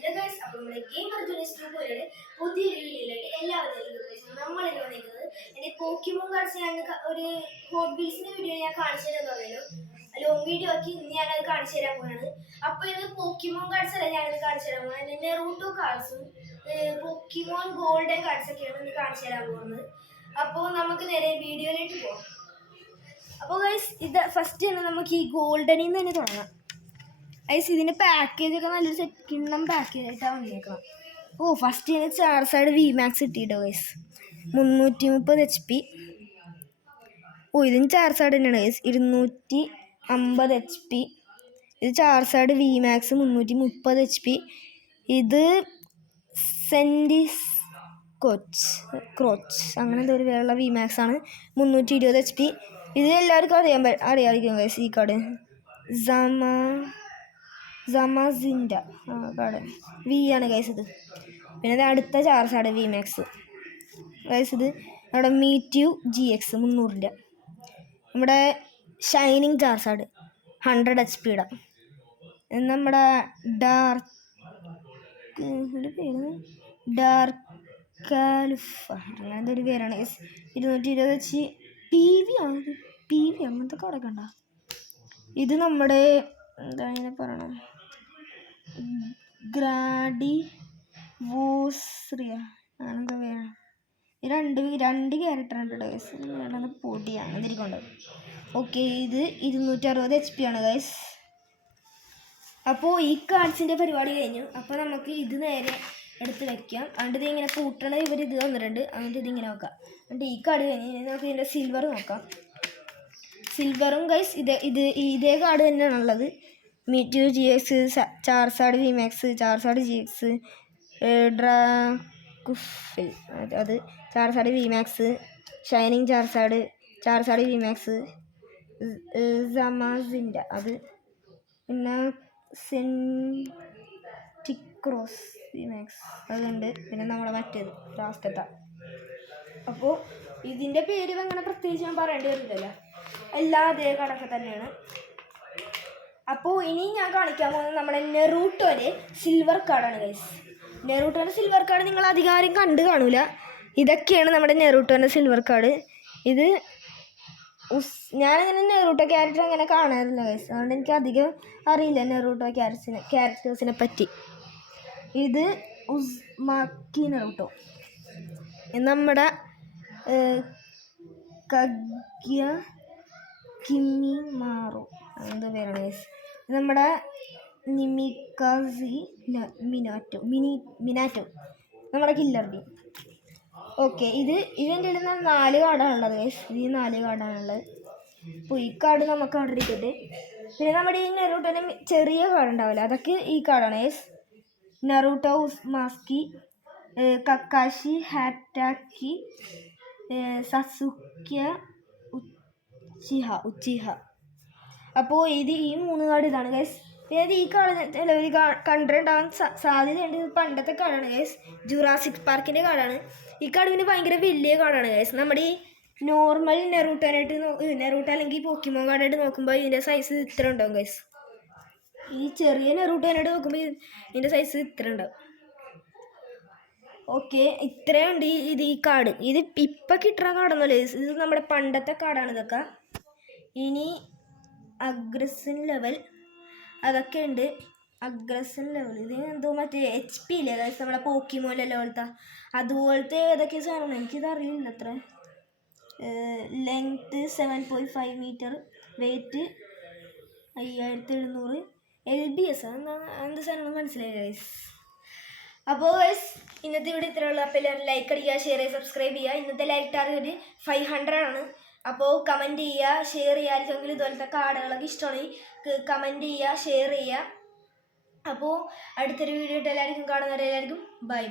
Hello guys, അപ്പോൾ നമ്മുടെ gamer junior പോലെ പുതിയൊരു വീഡിയോയിലേക്ക് എല്ലാവരും നമ്മളിന്ന് വന്നിരിക്കുന്നത് എൻ്റെ പോക്കിമോൺ കാർഡ്സ് ഞാൻ ഒരു ഹോട്ട് വീൽസിൻ്റെ വീഡിയോ ഞാൻ കാണിച്ചു തരാൻ പറഞ്ഞല്ലോ. ലോങ് വീഡിയോ ആക്കി ഞാനത് കാണിച്ചു തരാൻ പോവാണ്. അപ്പോൾ ഇത് പോക്കിമോൺ കാർഡ്സ് അല്ല ഞാനത് കാണിച്ചു തരാൻ പോകുന്നത്. നെറൂട്ടോ കാർഡ്സും പോക്കിമോൺ ഗോൾഡൻ കാർഡ്സ് ഒക്കെയാണ് ഇന്ന് കാണിച്ചു തരാൻ പോകുന്നത്. അപ്പോൾ നമുക്ക് നേരെ വീഡിയോയിലേക്ക് പോകാം. അപ്പോൾ ഗൈസ്, ഇത് ഫസ്റ്റ് തന്നെ നമുക്ക് ഈ ഗോൾഡനിൽ നിന്ന് തന്നെ തുടങ്ങാം. ഐസ് ഇതിൻ്റെ പാക്കേജൊക്കെ നല്ലൊരു കിണ്ണം പാക്കേജായിട്ടാണ് വന്നേക്കണം. ഫസ്റ്റ് ഇതിന് ചാർസാഡ് വി മാക്സ് കിട്ടിയിട്ടോ ഗൈസ്, 330 HP. ഇതിന് ചാർസാഡ് തന്നെയാണ് ഗൈസ്, 250 HP. ഇത് ചാർസാഡ് വി മാക്സ് 330 HP. ഇത് സെൻഡിസ് ക്രോച്ച് അങ്ങനെ എന്തോ ഒരു പേരുള്ള വി മാക്സ് ആണ്, 320 HP. ഇത് എല്ലാവർക്കും അറിയാമായിരിക്കും ഗൈസ്. ഈ കാർഡ് സമാസിൻ്റെ കാർഡ് വി ആണ് ഗൈസ് ഇത്. പിന്നെ ഇത് അടുത്ത ചാർസാഡ് വി മാക്സ് ഗൈസ്. ഇത് നമ്മുടെ മീറ്റ്യൂ GX 300. നമ്മുടെ ഷൈനിങ് ചാർസാഡ് 100 HP. നമ്മുടെ ഡാർക്കാലുഫ അങ്ങനത്തെ ഒരു പേരാണ് ഗൈസ്, 220 HP. PV അങ്ങനത്തെ കാർഡൊക്കെ ഉണ്ടോ? ഇത് നമ്മുടെ എന്താ ഇങ്ങനെ പറയണം, ഗ്രാഡി വോസ്രിയ അങ്ങനെന്തോ പേരാണ്. ഈ രണ്ട് ക്യാരക്ടർ ഉണ്ട് ഗൈസ്. പൊടിയാണ് ഇതിരിക്കൊണ്ട്. ഇത് 260 HP ആണ് ഗൈസ്. അപ്പോൾ ഈ കാർഡ്സിൻ്റെ പരിപാടി കഴിഞ്ഞു. അപ്പോൾ നമുക്ക് ഇത് നേരെ എടുത്ത് വെക്കാം. അതുകൊണ്ട് ഇത് ഇങ്ങനെ പൂട്ടണ ഇത് തന്നിട്ടുണ്ട്. അതുകൊണ്ട് ഇതിങ്ങനെ നോക്കാം. എന്നിട്ട് ഈ കാർഡ് കഴിഞ്ഞ് നമുക്ക് ഇതിൻ്റെ സിൽവർ നോക്കാം. സിൽവറും ഗൈസ് ഇതേ കാർഡ് തന്നെയാണുള്ളത്. Mewtwo GX, Charizard V max, Charizard GX, ഡ്രാക്കുഫിൽ അത് Charizard V max, shining Charizard V max, സമാസിൻ്റെ അത്, പിന്നെ സെൻറ്റിക്രോസ് വി മാക്സ് അതുണ്ട്. പിന്നെ നമ്മുടെ മറ്റേത് ലാസ്റ്റത്തെ. അപ്പോൾ ഇതിൻ്റെ പേര് അങ്ങനെ പ്രത്യേകിച്ച് ഞാൻ പറയേണ്ടി വരില്ലല്ലോ, എല്ലാ അതേ കണക്ക് തന്നെയാണ്. അപ്പോൾ ഇനി ഞാൻ കാണിക്കാൻ പോകുന്നത് നമ്മുടെ നെറൂട്ടോയുടെ സിൽവർ കാർഡാണ് ഗൈസ്. നെറൂട്ടോയുടെ സിൽവർ കാർഡ് നിങ്ങൾ അധികാരം കണ്ടു കാണൂല. ഇതൊക്കെയാണ് നമ്മുടെ നെറൂട്ടോൻ്റെ സിൽവർ കാർഡ്. ഇത് ഞാനിങ്ങനെ നെറൂട്ടോ ക്യാരക്ടർ അങ്ങനെ കാണാറില്ല ഗൈസ്, അതുകൊണ്ട് എനിക്ക് അധികം അറിയില്ല നെറൂട്ടോ ക്യാരക്ടേഴ്സിനെ പറ്റി. ഇത് ഉസ്മാക്കി നെറൂട്ടോ. നമ്മുടെ കഗ്യ കിമിമാറു എന്തോ പേരാണ് ഗൈസ്. നമ്മുടെ നിമിക്കാസി മിനാറ്റോ നമ്മുടെ കില്ലർ ബി. ഇതിൻ്റെ ഉള്ളിൽ 4 കാർഡാണുള്ളത് ഗൈസ്. ഈ 4 കാർഡാണുള്ളത്. അപ്പോൾ ഈ കാർഡ് നമുക്ക് അവിടെ ഇരിക്കട്ടെ. പിന്നെ നമ്മുടെ ഈ നെറൂട്ടോൻ്റെ ചെറിയ കാർഡ് ഉണ്ടാവില്ല, അതൊക്കെ ഈ കാർഡാണ് ഗൈസ്. നെറൂട്ടോ ഉസ്മാസ്കി, കക്കാഷി ഹാറ്റാക്കി, സസുക്യ ഉച്ചിഹ. അപ്പോൾ ഈ 3 കാർഡ് ഇതാണ് ഗൈസ്. പിന്നെ ഈ കാർഡ് ചിലവർ കണ്ടിട്ടുണ്ടാകാൻ സാധ്യതയുണ്ട്. ഇത് പണ്ടത്തെ കാർഡാണ് ഗൈസ്, ജുറാസിക് പാർക്കിൻ്റെ കാർഡാണ്. ഈ കാർഡ് പിന്നെ ഭയങ്കര വലിയ കാർഡാണ് ഗൈസ്. നമ്മുടെ ഈ നോർമൽ നെറൂട്ടോ അല്ലെങ്കിൽ പോക്കിമോൺ കാർഡായിട്ട് നോക്കുമ്പോൾ ഇതിൻ്റെ സൈസ് ഇത്ര ഉണ്ടാവും ഗൈസ്. ഈ ചെറിയ നെറൂട്ടോനായിട്ട് നോക്കുമ്പോൾ ഇതിൻ്റെ സൈസ് ഇത്ര ഉണ്ടാവും. ഇത്രയുണ്ട് ഈ കാർഡ്. ഇത് ഇപ്പം കിട്ടുന്ന കാർഡൊന്നുമല്ല, ഇത് നമ്മുടെ പണ്ടത്തെ കാർഡാണ് ഇതൊക്കെ. ഇനി അഗ്രസൻ ലെവൽ അതൊക്കെ ഉണ്ട്. അഗ്രസൻ ലെവൽ ഇത് എന്തോ മറ്റേ HP ഇല്ലേ ഗൈസ്, നമ്മുടെ പോക്കിമോൻ ലെവലത്തെ അതുപോലത്തെ ഏതൊക്കെ സാധനമാണ് എനിക്കിത് അറിയില്ല അത്ര. ലെങ്ത്ത് 7.5 മീറ്റർ, വെയ്റ്റ് 5700, LBS എന്ത് സാധനം മനസ്സിലായി ഗൈസ്. അപ്പോൾ ഗൈസ് ഇന്നത്തെ ഇവിടെ ഇത്രയുള്ള. അപ്പോൾ എല്ലാവരും ലൈക്ക് അടിക്കുക, ഷെയർ ചെയ്യുക, സബ്സ്ക്രൈബ് ചെയ്യുക. ഇന്നത്തെ ലൈക്ക് ടാർഗറ്റ് 500 ആണ്. അപ്പോൾ കമൻറ്റ് ചെയ്യുക, ഷെയർ ചെയ്യുക. ആർക്കെങ്കിലും ഇതുപോലത്തെ കാർഡുകളൊക്കെ ഇഷ്ടമാണെങ്കിൽ കമൻറ്റ് ചെയ്യുക, ഷെയർ ചെയ്യുക. അപ്പോൾ അടുത്തൊരു വീഡിയോ ഇട്ട് എല്ലാവർക്കും കാണുന്നവരെല്ലാവർക്കും ബൈ.